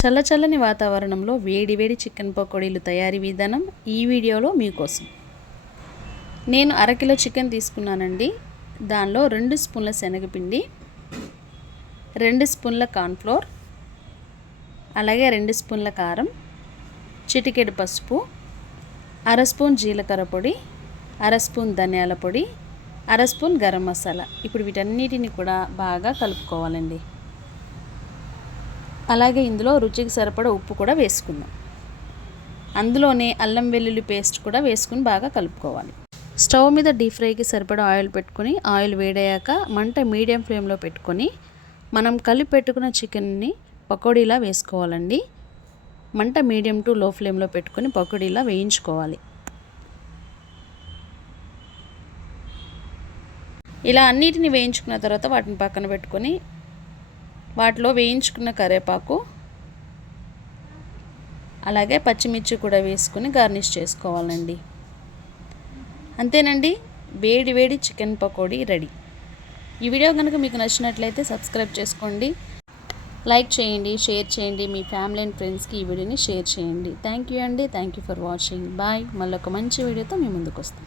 చల్లచల్లని వాతావరణంలో వేడి వేడి చికెన్ పకోడీలు తయారీ విధానం ఈ వీడియోలో మీకోసం. నేను అరకిలో చికెన్ తీసుకున్నానండి. దానిలో 2 స్పూన్ల శనగపిండి, 2 స్పూన్ల కార్న్ఫ్లోర్, అలాగే 2 స్పూన్ల కారం, చిటికెడు పసుపు, అర స్పూన్ జీలకర్ర పొడి, అర స్పూన్ ధనియాల పొడి, అర స్పూన్ గరం మసాలా. ఇప్పుడు వీటన్నిటిని కూడా బాగా కలుపుకోవాలండి. అలాగే ఇందులో రుచికి సరిపడా ఉప్పు కూడా వేసుకుందాం. అందులోనే అల్లం వెల్లుల్లి పేస్ట్ కూడా వేసుకుని బాగా కలుపుకోవాలి. స్టవ్ మీద డీప్ ఫ్రైకి సరిపడా ఆయిల్ పెట్టుకొని, ఆయిల్ వేడయ్యాక మంట మీడియం ఫ్లేమ్లో పెట్టుకొని మనం కలిపి పెట్టుకున్న చికెన్ని పకోడీలా వేసుకోవాలండి. మంట మీడియం టు లో ఫ్లేమ్లో పెట్టుకొని పకోడీలా వేయించుకోవాలి. ఇలా అన్నిటిని వేయించుకున్న తర్వాత వాటిని పక్కన పెట్టుకొని వాటిలో వేయించుకున్న కరివేపాకు అలాగే పచ్చిమిర్చి కూడా వేసుకొని గార్నిష్ చేసుకోవాలండి. అంతేనండి, వేడి వేడి చికెన్ పకోడీ రెడీ. ఈ వీడియో కనుక మీకు నచ్చినట్లయితే సబ్స్క్రైబ్ చేసుకోండి, లైక్ చేయండి, షేర్ చేయండి, మీ ఫ్యామిలీ అండ్ ఫ్రెండ్స్కి ఈ వీడియోని షేర్ చేయండి. థ్యాంక్ యూ అండి. Thank you for watching. Bye. మళ్ళీ ఒక మంచి వీడియోతో మీ ముందుకు వస్తాం.